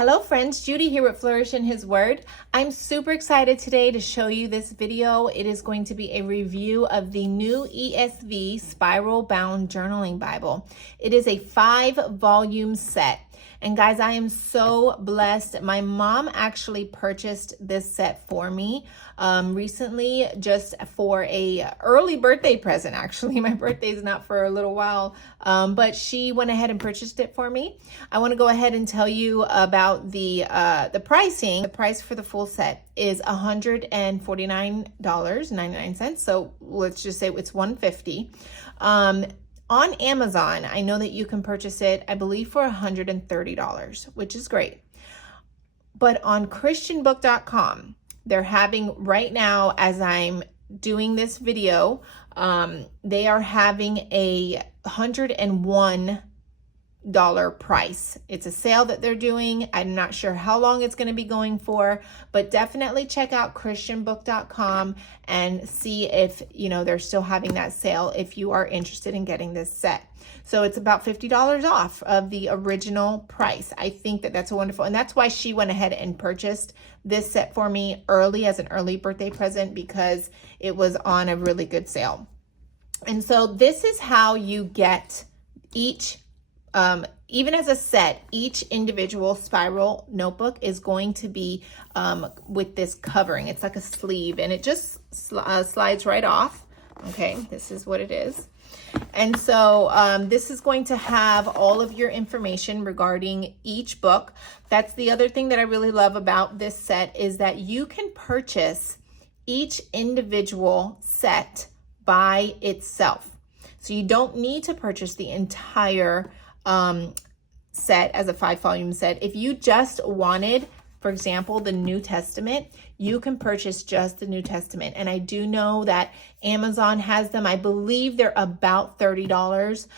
Hello friends, Judy here with Flourish in His Word. I'm super excited today to show you this video. It is going to be a review of the new ESV Spiral Bound Journaling Bible. It is a 5-volume set. And guys, I am so blessed. My mom actually purchased this set for me recently, just for a early birthday present. Actually, my birthday is not for a little while, but she went ahead and purchased it for me. I want to go ahead and tell you about the pricing. The price for the full set is $149.99. So let's just say it's $150. On Amazon, I know that you can purchase it, I believe, for $130, which is great. But on christianbook.com, they're having right now, as I'm doing this video, they are having a $101 price. It's a sale that they're doing. I'm not sure how long it's going to be going for, but definitely check out christianbook.com and see if, they're still having that sale if you are interested in getting this set. So it's about $50 off of the original price. I think that that's wonderful. And that's why she went ahead and purchased this set for me early as an early birthday present, because it was on a really good sale. And so this is how you get each even as a set, each individual spiral notebook is going to be with this covering. It's like a sleeve, and it just slides right off. Okay, this is what it is. And so this is going to have all of your information regarding each book. That's the other thing that I really love about this set, is that you can purchase each individual set by itself. So you don't need to purchase the entire set as a 5-volume set. If you just wanted, for example, the New Testament, you can purchase just the New Testament. And I do know that Amazon has them. I believe they're about $30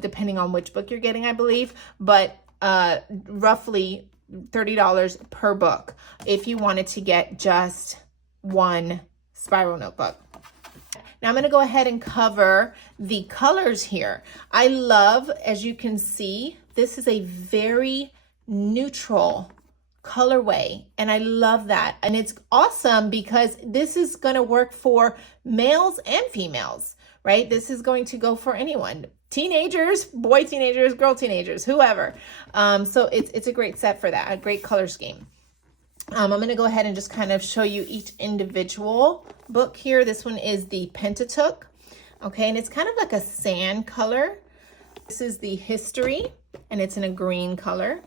depending on which book you're getting, I believe, but roughly $30 per book if you wanted to get just one spiral notebook. Now I'm going to go ahead and cover the colors here. I love, as you can see, this is a very neutral colorway, and I love that. And it's awesome because this is going to work for males and females, right? This is going to go for anyone. Teenagers, boy teenagers, girl teenagers, whoever. So it's a great set for that, a great color scheme. I'm going to go ahead and just kind of show you each individual book here. This one is the Pentateuch, okay, and it's kind of like a sand color. This is the History, and it's in a green color.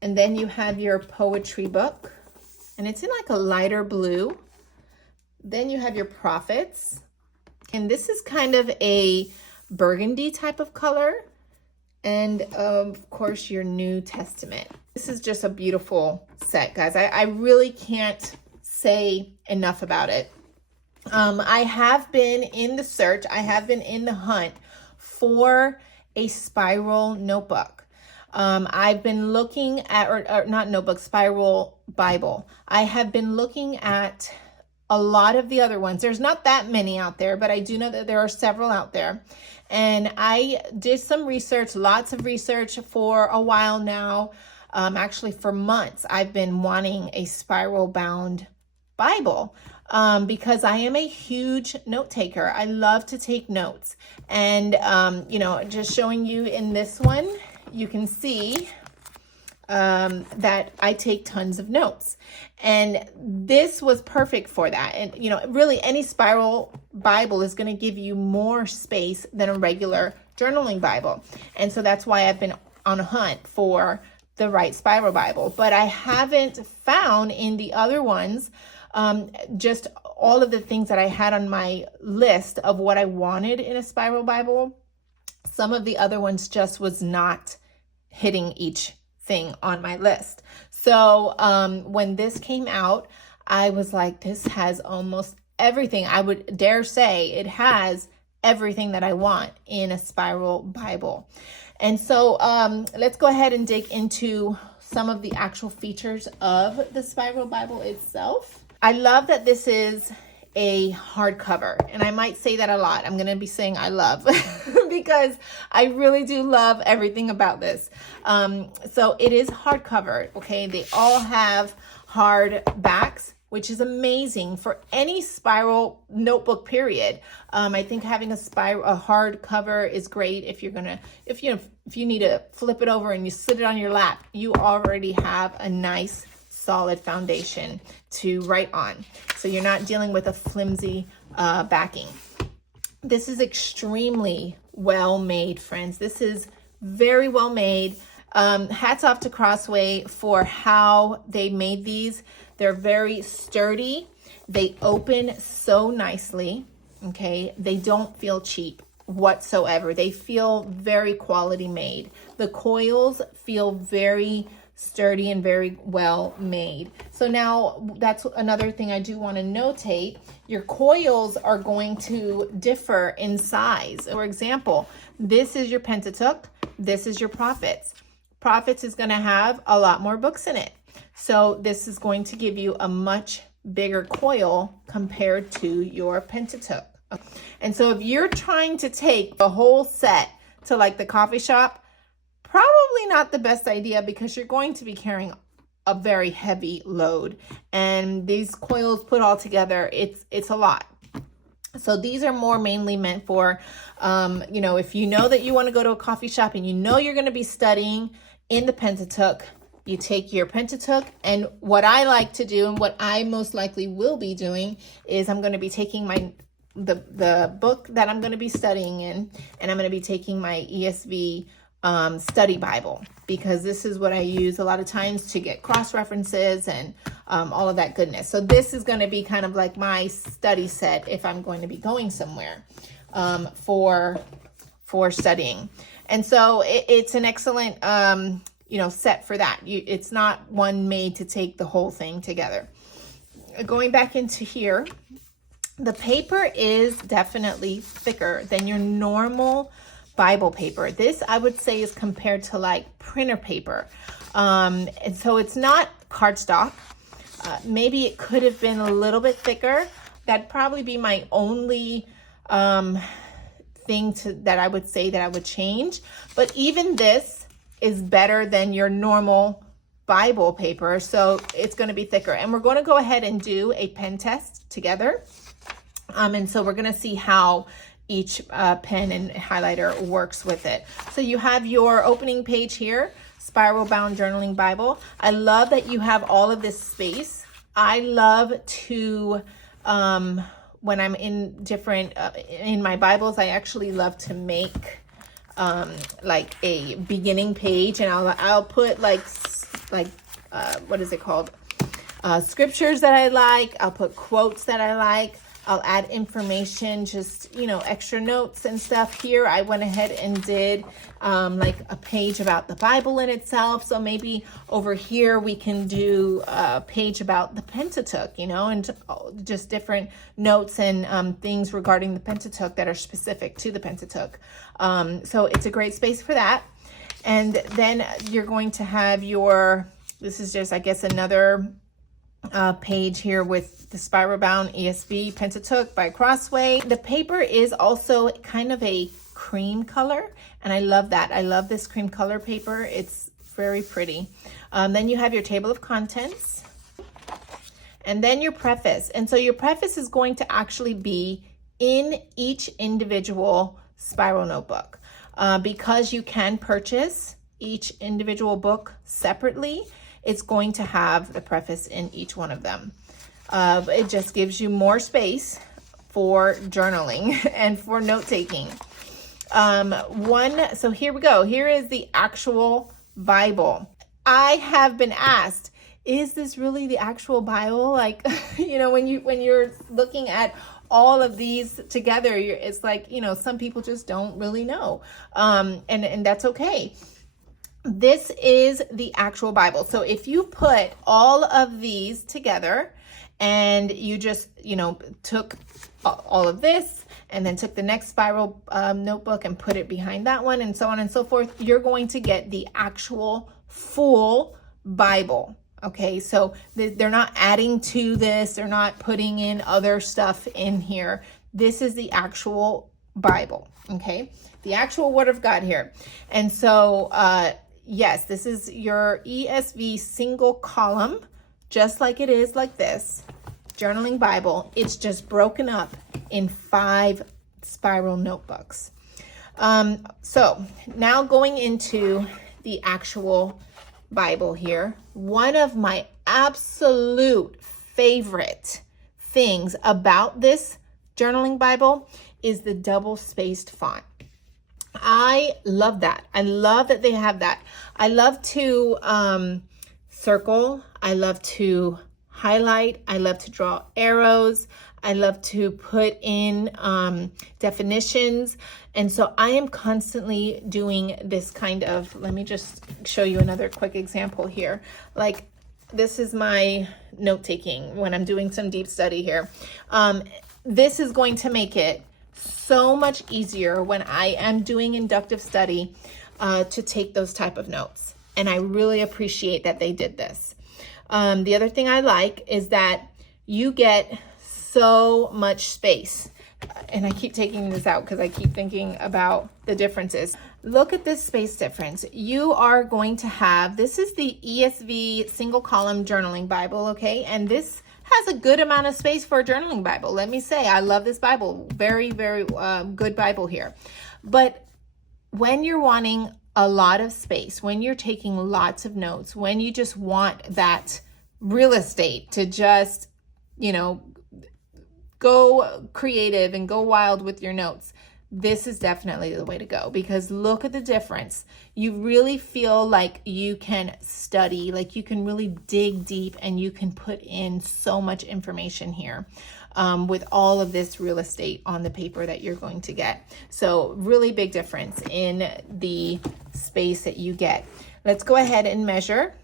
And then you have your Poetry book, and it's in like a lighter blue. Then you have your Prophets, and this is kind of a burgundy type of color. And of course, your New Testament. This is just a beautiful set, guys. I really can't say enough about it. I have been in the search. I have been in the hunt for a spiral notebook. I've been looking at, or not notebook, spiral Bible. I have been looking at a lot of the other ones. There's not that many out there, but I do know that there are several out there. And I did some research, lots of research for a while now. Actually for months, I've been wanting a spiral bound Bible because I am a huge note taker. I love to take notes. And, just showing you in this one, you can see that I take tons of notes. And this was perfect for that. And, really any spiral Bible is going to give you more space than a regular journaling Bible. And so that's why I've been on a hunt for the right spiral Bible. But I haven't found in the other ones just all of the things that I had on my list of what I wanted in a spiral Bible. Some of the other ones just was not hitting each thing on my list. So when this came out, I was like, this has almost everything. I would dare say it has everything that I want in a spiral Bible. And so let's go ahead and dig into some of the actual features of the spiral Bible itself. I love that this is a hardcover. And I might say that a lot. I'm going to be saying I love because I really do love everything about this. So it is hardcover. Okay. They all have hard backs, which is amazing for any spiral notebook, period. I think having a hard cover is great if you're gonna, if you need to flip it over and you sit it on your lap, you already have a nice solid foundation to write on. So you're not dealing with a flimsy backing. This is extremely well made, friends. This is very well made. Hats off to Crossway for how they made these. They're very sturdy. They open so nicely, okay? They don't feel cheap whatsoever. They feel very quality made. The coils feel very sturdy and very well made. So now that's another thing I do want to notate. Your coils are going to differ in size. For example, this is your Pentateuch. This is your Prophets. Prophets is going to have a lot more books in it. So this is going to give you a much bigger coil compared to your Pentateuch. And so if you're trying to take the whole set to like the coffee shop, probably not the best idea because you're going to be carrying a very heavy load. And these coils put all together, it's a lot. So these are more mainly meant for, if you know that you want to go to a coffee shop and you know you're going to be studying in the Pentateuch, you take your Pentateuch. And what I like to do and what I most likely will be doing is I'm going to be taking the book that I'm going to be studying in, and I'm going to be taking my ESV study Bible, because this is what I use a lot of times to get cross references and all of that goodness. So this is going to be kind of like my study set if I'm going to be going somewhere for studying. And so it's an excellent set for that. It's not one made to take the whole thing together. Going back into here, the paper is definitely thicker than your normal Bible paper. This, I would say, is compared to like printer paper. And so it's not cardstock. Maybe it could have been a little bit thicker. That'd probably be my only thing that I would say that I would change. But even this is better than your normal Bible paper. So it's going to be thicker. And we're going to go ahead and do a pen test together. And so we're going to see how each pen and highlighter works with it. So you have your opening page here, Spiral Bound Journaling Bible. I love that you have all of this space. I love to, when I'm in different, in my Bibles, I actually love to make like a beginning page, and I'll put like what is it called? Scriptures that I like. I'll put quotes that I like. I'll add information, just, extra notes and stuff. Here, I went ahead and did like a page about the Bible in itself. So maybe over here, we can do a page about the Pentateuch, and just different notes and things regarding the Pentateuch that are specific to the Pentateuch. So it's a great space for that. And then you're going to have this is just, I guess, another page here with the Spiral Bound ESV Pentateuch by Crossway. The paper is also kind of a cream color, and I love that. I love this cream color paper. It's very pretty. Then you have your table of contents, and then your preface. And so your preface is going to actually be in each individual spiral notebook. Because you can purchase each individual book separately, it's going to have the preface in each one of them. It just gives you more space for journaling and for note-taking. So here we go. Here is the actual Bible. I have been asked, is this really the actual Bible? Like, when you're looking at all of these together, it's like, some people just don't really know. And that's okay. This is the actual Bible. So if you put all of these together and you just, took all of this and then took the next spiral notebook and put it behind that one and so on and so forth, you're going to get the actual full Bible. Okay, so they're not adding to this. They're not putting in other stuff in here. This is the actual Bible, okay? The actual Word of God here. And so, yes, this is your ESV single column, just like it is like this, journaling Bible. It's just broken up in 5 spiral notebooks. So now going into the actual Bible here, one of my absolute favorite things about this journaling Bible is the double-spaced font. I love that. I love that they have that. I love to circle. I love to highlight. I love to draw arrows. I love to put in definitions. And so I am constantly doing this kind of, let me just show you another quick example here. Like, this is my note-taking when I'm doing some deep study here. This is going to make it so much easier when I am doing inductive study to take those type of notes. And I really appreciate that they did this. The other thing I like is that you get so much space. And I keep taking this out because I keep thinking about the differences. Look at this space difference. You are going to have, this is the ESV single column journaling Bible, okay? And this has a good amount of space for a journaling Bible. Let me say, I love this Bible. Very, very good Bible here. But when you're wanting a lot of space, when you're taking lots of notes, when you just want that real estate to just, you know, go creative and go wild with your notes, this is definitely the way to go, because look at the difference. You really feel like you can study, like you can really dig deep, and you can put in so much information here with all of this real estate on the paper that you're going to get. So really big difference in the space that you get. Let's go ahead and measure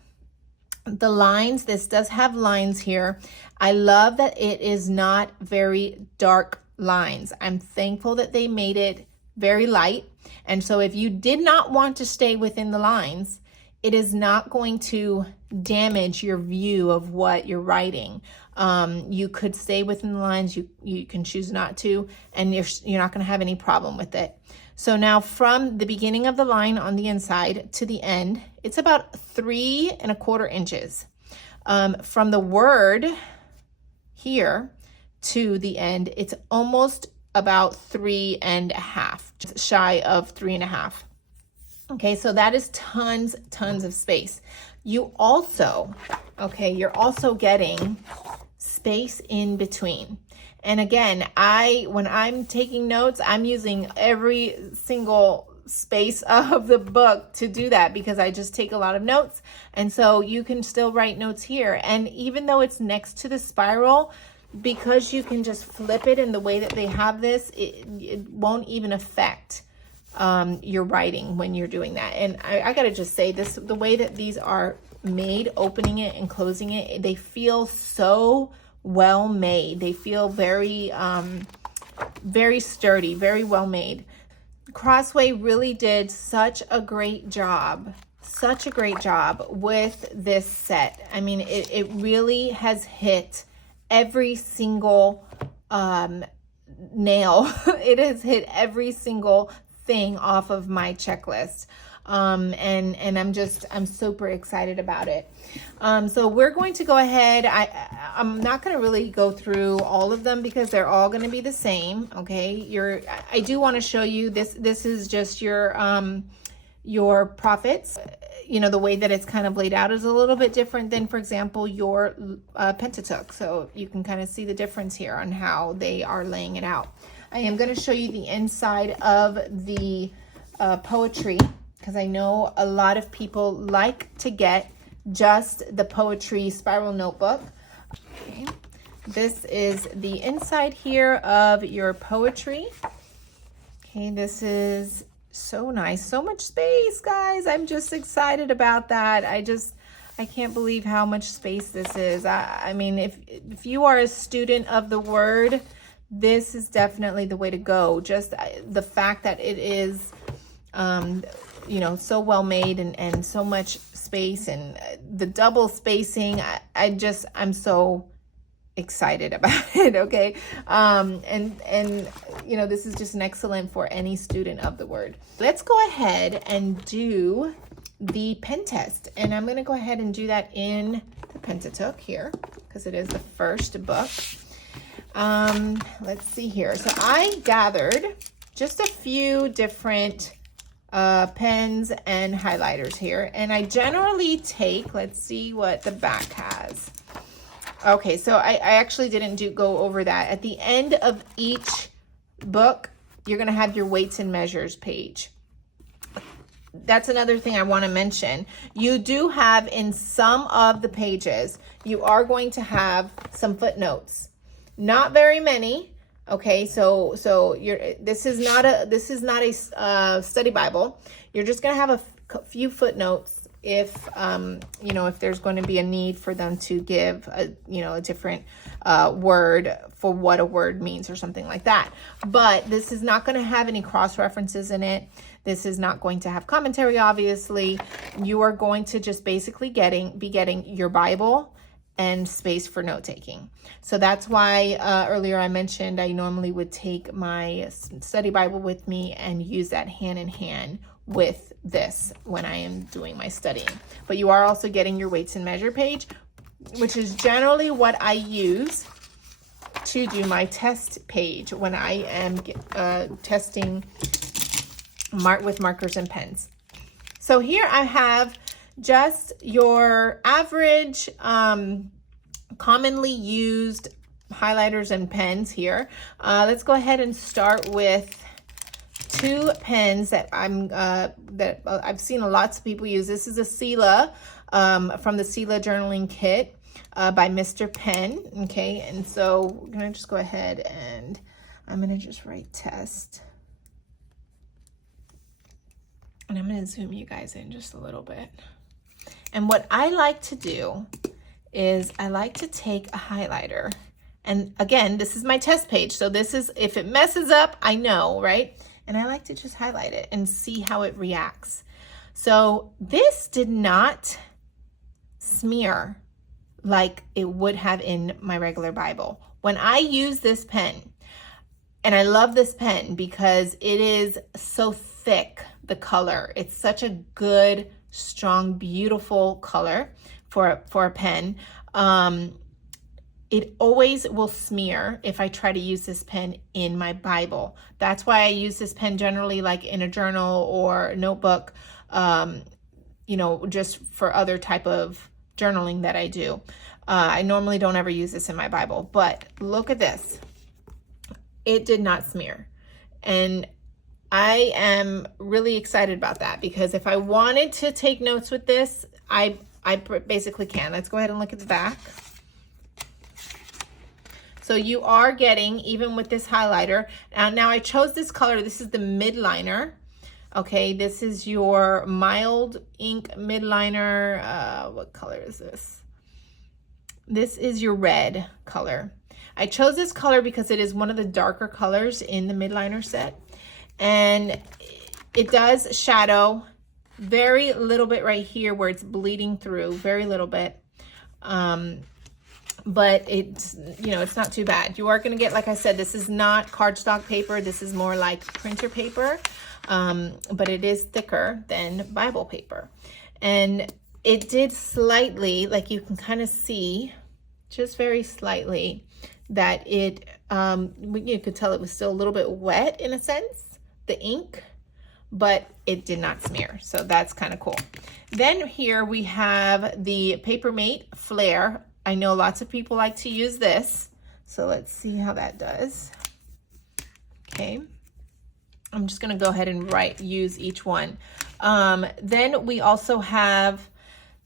the lines. This does have lines here. I love that it is not very dark lines. I'm thankful that they made it very light. And so if you did not want to stay within the lines, it is not going to damage your view of what you're writing. You could stay within the lines. You can choose not to, and you're not going to have any problem with it. So now from the beginning of the line on the inside to the end, it's about 3¼ inches. From the word here to the end, it's almost about 3½ just shy of 3½. Okay, so that is tons of space. You're also getting space in between. And again, when I'm taking notes, I'm using every single space of the book to do that, because I just take a lot of notes. And so you can still write notes here. And even though it's next to the spiral, because you can just flip it in the way that they have this, it won't even affect your writing when you're doing that. And I gotta just say this, the way that these are made, opening it and closing it, they feel so well made. They feel very, very sturdy, very well made. Crossway really did such a great job with this set. I mean, it really has hit every single nail. It has hit every single thing off of my checklist. And I'm super excited about it. So we're going to go ahead. I'm not going to really go through all of them because they're all going to be the same. Okay. I do want to show you this. This is just your profits. You know, the way that it's kind of laid out is a little bit different than, for example, your Pentateuch. So you can kind of see the difference here on how they are laying it out. I am going to show you the inside of the poetry, because I know a lot of people like to get just the poetry spiral notebook. Okay. This is the inside here of your poetry. Okay, this is so nice. So much space, guys. I'm just excited about that. I can't believe how much space this is. I mean, if you are a student of the word, this is definitely the way to go. Just the fact that it is you know, so well made and so much space, and the double spacing. I'm so excited about it. Okay. And you know, this is just an excellent for any student of the word. Let's go ahead and do the pen test, and I'm going to go ahead and do that in the Pentateuch here because it is the first book. Let's see here. So I gathered just a few different pens and highlighters here, and I generally take, let's see what the back has. Okay, so I actually didn't go over that. At the end of each book, you're going to have your weights and measures page. That's another thing I want to mention. You do have in some of the pages, you are going to have some footnotes. Not very many. Okay, so this is not a study Bible. You're just going to have a few footnotes if you know, if there's going to be a need for them to give a, you know, a different word for what a word means or something like that. But this is not going to have any cross references in it. This is not going to have commentary, obviously. You are going to just basically be getting your Bible and space for note taking. So that's why earlier I mentioned I normally would take my study Bible with me and use that hand in hand with this when I am doing my studying. But you are also getting your weights and measure page, which is generally what I use to do my test page when I am testing with markers and pens. So here I have just your average commonly used highlighters and pens here. Let's go ahead and start with two pens that I've seen lots of people use. This is a Sela from the Sela journaling kit by Mr. Pen. Okay, and so we're gonna just go ahead and I'm gonna just write test. And I'm gonna zoom you guys in just a little bit. And what I like to do is I like to take a highlighter. And again, this is my test page. So this is, if it messes up, I know, right? And I like to just highlight it and see how it reacts. So this did not smear like it would have in my regular Bible. When I use this pen, and I love this pen because it is so thick, the color. It's such a good, strong, beautiful color for a pen. It always will smear if I try to use this pen in my Bible. That's why I use this pen generally like in a journal or notebook, you know, just for other type of journaling that I do. I normally don't ever use this in my Bible, but look at this. It did not smear. And I am really excited about that because if I wanted to take notes with this, I basically can. Let's go ahead and look at the back. So you are getting, even with this highlighter, now I chose this color. This is the Mildliner. Okay, this is your mild ink Mildliner. What color is this? This is your red color. I chose this color because it is one of the darker colors in the Mildliner set. And it does shadow very little bit right here where it's bleeding through, very little bit. But it's, you know, it's not too bad. You are going to get, like I said, this is not cardstock paper. This is more like printer paper, but it is thicker than Bible paper. And it did slightly, like you can kind of see, just very slightly, that it, you could tell it was still a little bit wet in a sense, the ink, but it did not smear. So that's kind of cool. Then here we have the Papermate Flare. I know lots of people like to use this. So let's see how that does. Okay. I'm just going to go ahead and use each one. Then we also have,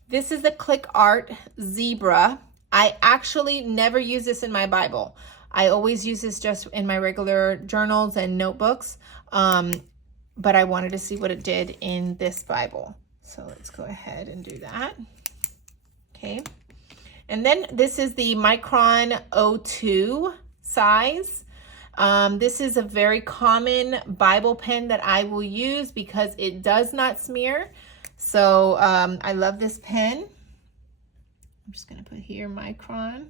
this is the Click Art Zebra. I actually never use this in my Bible. I always use this just in my regular journals and notebooks. But I wanted to see what it did in this Bible. So let's go ahead and do that. Okay. And then this is the Micron 02 size. This is a very common Bible pen that I will use because it does not smear. So I love this pen. I'm just going to put here micron.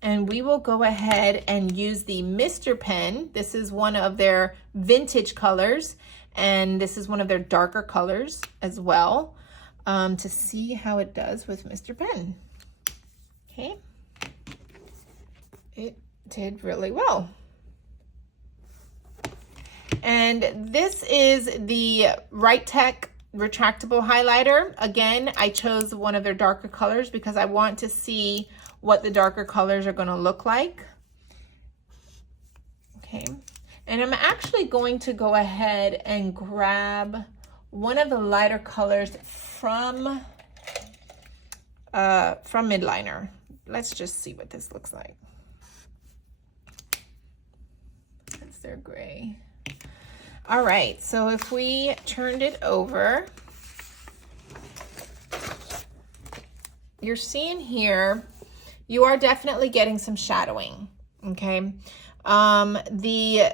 And we will go ahead and use the Mr. pen. This is one of their vintage colors, and this is one of their darker colors as well, to see how it does with Mr. Pen. Okay. It did really well. And this is the Right Tech retractable highlighter. Again, I chose one of their darker colors because I want to see what the darker colors are going to look like. Okay, and I'm actually going to go ahead and grab one of the lighter colors from Mildliner. Let's just see what this looks like. That's their gray. All right, so if we turned it over, you're seeing here, you are definitely getting some shadowing, okay? The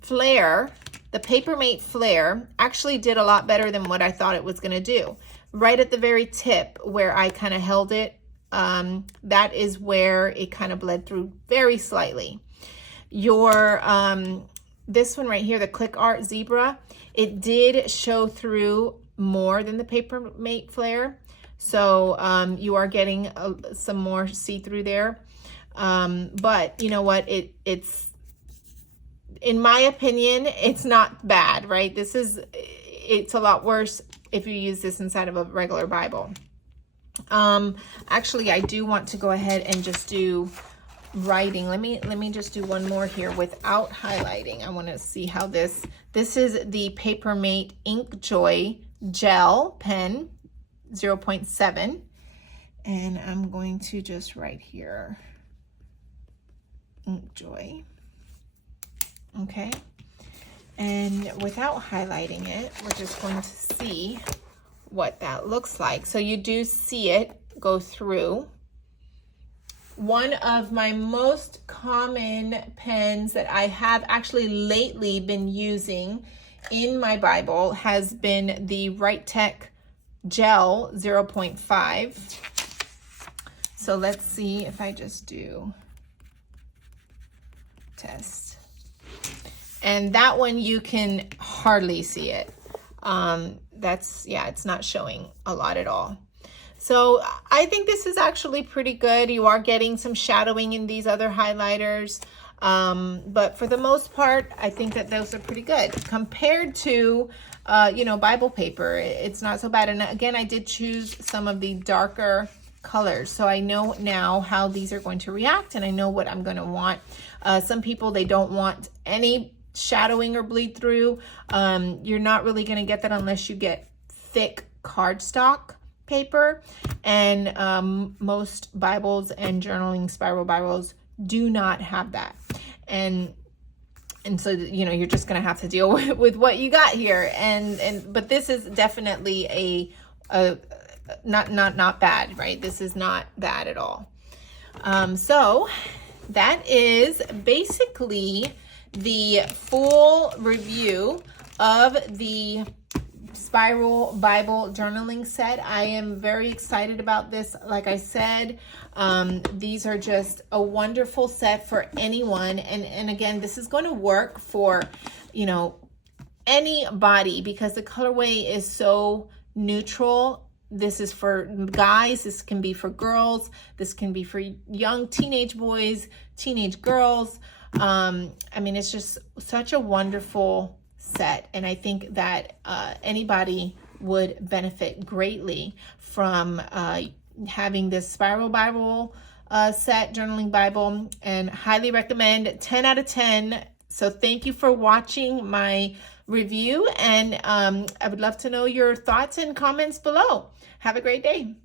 flare, the Papermate flare, actually did a lot better than what I thought it was gonna do. Right at the very tip where I kind of held it, that is where it kind of bled through very slightly. Your, this one right here, the Click Art Zebra, it did show through more than the Papermate flare. So you are getting some more see-through there. But you know what, it's, in my opinion, it's not bad, right? It's a lot worse if you use this inside of a regular Bible. Actually, I do want to go ahead and just do writing. Let me just do one more here without highlighting. I want to see how this is the Papermate Ink Joy gel pen, 0.7, and I'm going to just write here Ink Joy. Okay, and without highlighting it, we're just going to see what that looks like. So you do see it go through. One of my most common pens that I have actually lately been using in my Bible has been the Right Tech Gel 0.5. So let's see if I just do test. And that one you can hardly see it. It's not showing a lot at all. So I think this is actually pretty good. You are getting some shadowing in these other highlighters. But for the most part, I think that those are pretty good. Compared to, Bible paper, it's not so bad. And again, I did choose some of the darker colors. So I know now how these are going to react, and I know what I'm going to want. Some people, they don't want any shadowing or bleed through. You're not really going to get that unless you get thick cardstock paper, and most Bibles and journaling spiral Bibles do not have that, and so you're just gonna have to deal with what you got here, but this is definitely a not bad, right? This is not bad at all. So that is basically the full review of the Spiral Bible journaling set. I am very excited about this. Like I said, these are just a wonderful set for anyone. And again, this is going to work for, anybody because the colorway is so neutral. This is for guys. This can be for girls. This can be for young teenage boys, teenage girls. It's just such a wonderful set, and I think that anybody would benefit greatly from having this Spiral Bible set, journaling Bible, and highly recommend. 10 out of 10. So thank you for watching my review, and I would love to know your thoughts and comments below. Have a great day.